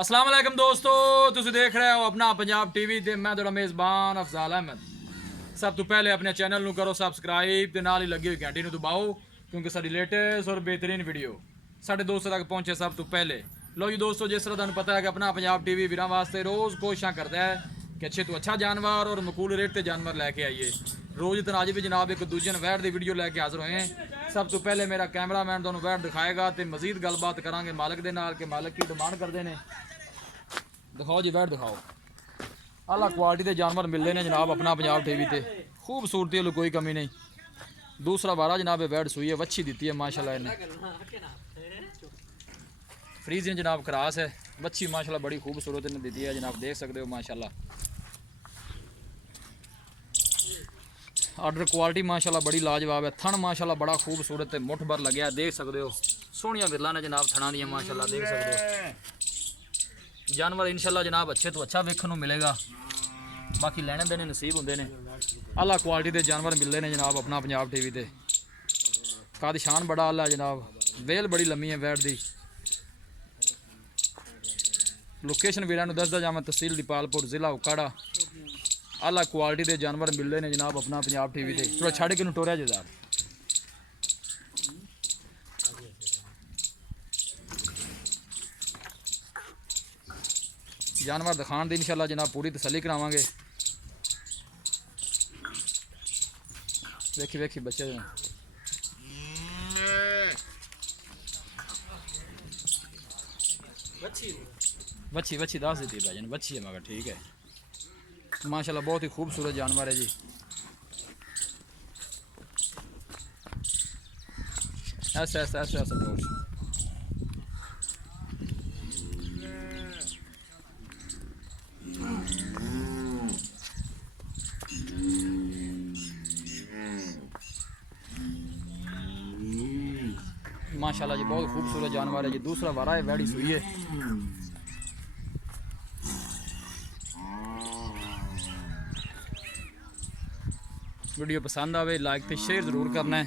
अस्सलाम वालेकुम दोस्तों, तुसीं देख रहे हो अपना पंजाब टीवी ते मैं तुहाडा मेज़बान अफजाल अहमद। सब तो पहले अपने चैनल नूं करो सबसक्राइब ते नाल ही लगी हुई घंटी नूं दबाओ क्योंकि साडी लेटेस्ट और बेहतरीन वीडियो साडे दोस्तों तक पहुंचे सब तो पहले। लो जी दोस्तों, जिस तरह तुहानूं पता है कि अपना पंजाब टीवी वीरां वास्ते रोज़ कोशिशां करदा है कि अच्छे तो अच्छा जानवर और मकूल रेट ते जानवर लैके आइए। रोज़ तनाज भी जनाब एक दूजे वैट की वीडियो लैके हाज़र होए हैं। सब तो पहले मेरा कैमरामैन तुहानूं वैट दिखाएगा तो मजीद गलबात करांगे मालिक दे नाल कि मालिक की डिमांड करते हैं। दिखाओ जी, वैट दिखाओ। आला क्वालिटी के जानवर मिलते हैं जनाब अपना पंजाब टीवी ते। खूबसूरती वाली कोई कमी नहीं। दूसरा बारा जनाब वैट सुई है, वच्छी दी है माशाल्लाह इन्हें। फ्रीजिंग जनाब क्रास है, वच्छी माशाल्लाह बड़ी खूबसूरत इन्हें दी है जनाब, देख सकते हो माशाल्लाह। आर्डर क्वालिटी माशाल्लाह बड़ी लाजवाब है। थन माशाल्लाह बड़ा खूबसूरत है, मुठ भर लगे देख सकते हो। सोहनिया विरला ने जनाब थना दियाँ माशाल्लाह, देख सकते हो। जानवर इंशाल्लाह जनाब अच्छे तो अच्छा वेखने मिलेगा, बाकी लेने देने नसीब होंगे ने। आला क्वालिटी के जानवर मिलते हैं जनाब अपना पंजाब टीवी ते। कद शान बड़ा आला है जनाब, वेल बड़ी लम्मी है वैट दी। लोकेशन वीरां नूं दसदा जावां, तहसील दीपालपुर, जिला उकाड़ा। आला क्वालिटी के जानवर मिलते हैं जनाब अपना पंजाब टीवी ते। थोड़ा छड़ के टोरिया जदार जानवर दिखाने की इंशाल्लाह जनाब पूरी तसल्ली करावांगे। वेखी वेखी बच्चे वच्छी वच्छी दस दी भाई, वच्छी है मगर ठीक है माशाल्लाह, बहुत ही खूबसूरत जानवर है जी। ऐसा ऐसा ऐसा ऐसा माशाल्लाह जी, बहुत खूबसूरत जानवर है जी। दूसरा वारा है, वैड़ी सुई है। वीडियो पसंद आवे लाइक तो शेयर ज़रूर करना है।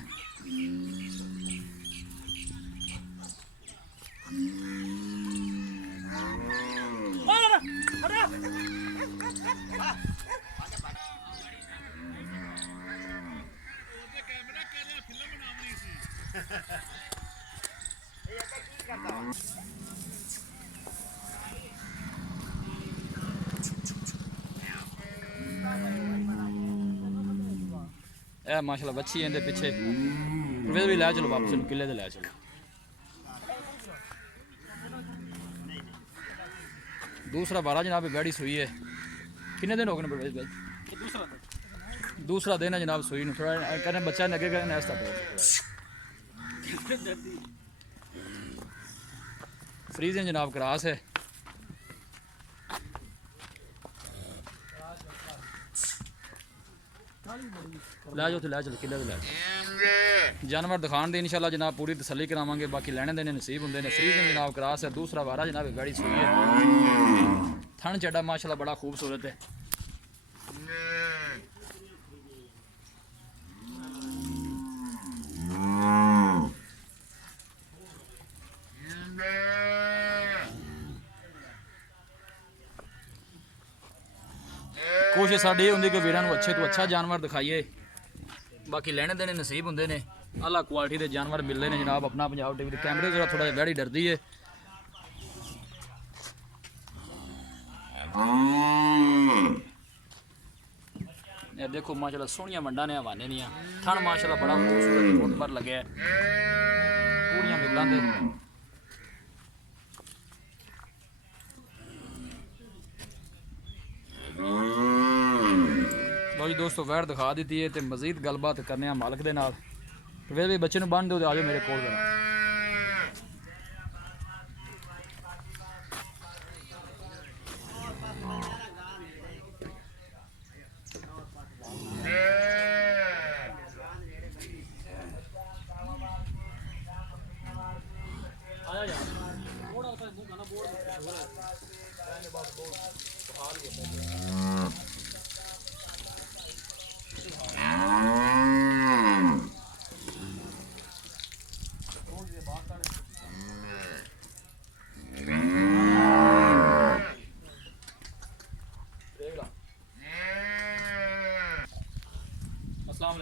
ए माशाल्लाह बच्ची है पिछे, फिर भी लै चलो वापस किले से लै चलो। दूसरा बारा जनाब बैड़ी सुई है। कितने दिन हो गए परवेज भाई? दूसरा दिन है जनाब सुई में। थोड़ा कहने बच्चा लगे कहने ऐसा फ्रीजिंग जनाब क्रास है। लै जाओ लै चलो किले लै जानवर दिखाने दी इंशाल्लाह जनाब पूरी तसल्ली करावांगे, बाकी लेने देने नसीब होंगे ने। फ्रीजिंग जनाब क्रास है। दूसरा बारा जनाब गाड़ी सुई है। थन चढ़ा माशाल्लाह बड़ा खूबसूरत है। कोशिश साड़ी होंगी कि वीरां नूं अच्छे तो अच्छा जानवर दिखाइए, बाकी लेने देने नसीब होंगे ने। आला क्वालिटी के जानवर मिलते हैं जनाब अपना पंजाब टीवी। कैमरे जरा थोड़ा जिहा वैड़ी डरदी है। ये देखो माशाल्लाह सोहनिया वंडा ने हवाने दियां। थन माशाल्लाह बड़ा खूबसूरत मुठ पर लगे पूरियां मिलां दे। लो जी दोस्तों, वैट दिखा दी है तो मजीद गलबात करने मालिक के नाल। फिर भी बच्चे बन दो, आ जाओ मेरे कोल जरा।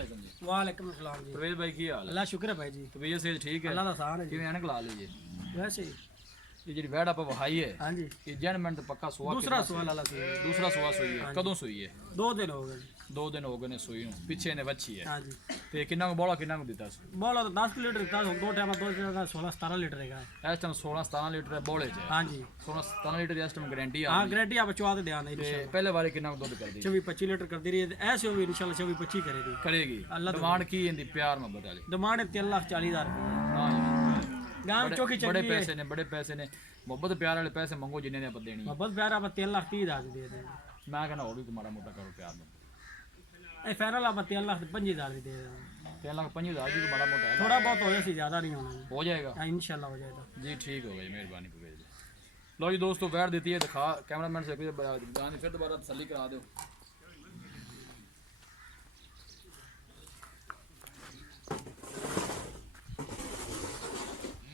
वालेकुम जी। वालेकुम सलाम जी। परवेज भाई की हाल है? अल्लाह शुक्र है भाई जी। तबीयत सेहत ठीक है? अल्लाह दा आसान है जी। किवें एनक ला लीजिए वैसे ही ये जी वैड आप वहाई है हाँ जी। ये जेनमेंट तो पक्का सुआ दूसरा सवाल वाला सी दूसरा सुआ सुई है कदों सुई है? 2 दिन हो गए। 2 दिन हो गए ने सुई ਨੂੰ ਪਿੱਛੇ ਨੇ ਵੱਛੀ ਹੈ हाँ जी। ਤੇ ਕਿੰਨਾ ਕੁ ਬੋਲਾ ਕਿੰਨਾ ਕੁ ਦਿੱਤਾ ਸੀ? बोला तो 10 लीटर था, 2 टाइम 2 का 16-17 लीटर है। ਇਸ ਟਾਈਮ 16-17 ਲੀਟਰ ਬੋਲੇ ਚ हाँ जी। 16-17 ਲੀਟਰ ਇਸ ਟਾਈਮ ਗਾਰੰਟੀ ਆ हाँ गारंटी आप चुआ दे देना ਤੇ इंशाल्लाह। ਪਹਿਲੇ ਵਾਰੀ ਕਿੰਨਾ ਕੁ ਦੁੱਧ ਕਰਦੀ 24-25 लीटर कर दी रही है ऐसे भी इंशाल्लाह 24-25 करेगी। ਕਰੇਗੀ ਅੱਲਾ ਡਿਮਾਂਡ ਕੀ ਇਹਦੀ ਪਿਆਰ ਮੁਹੱਬਤ ਵਾਲੀ? डिमांड है 3,40,000 रुपये। ਹਾਂ ਜੀ गांव बड़े- चौकी बड़े चली पैसे ने बड़े पैसे ने मुहब्बत प्यार वाले पैसे मंगो जिन्हें ने आप देनी है। मोहब्बत प्यार आप 3,30,000 दे दें। मैं कहना और भी तुम्हारा मोटा करो प्यार में ए फाइनल आप 3,25,000 दे दें। 3,50,000 भी तो बड़ा मोटा है थोड़ा बहुत हो जाए, ज्यादा नहीं होना। हो जाएगा हाँ, इंशाल्लाह हो जाएगा। जी ठीक हो गई मेहरबानी परवेज जी। लो जी दोस्तों बैठ देती है दिखा कैमरामैन से गाने फिर दोबारा तसल्ली करा दो।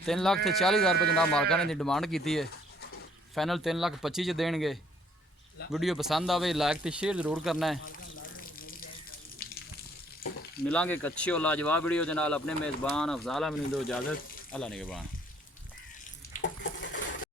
3,40,000 रुपये जनाब मालका ने डिमांड की है फाइनल 3,25,000 च देंगे। वीडियो पसंद आवे लाइक तो शेयर जरूर करना है। मिलांगे एक अच्छी और लाजवाब वीडियो के नाल। अपने मेज़बान अफजाल अहमद दो इजाज़त। अल्लाह निगहबान।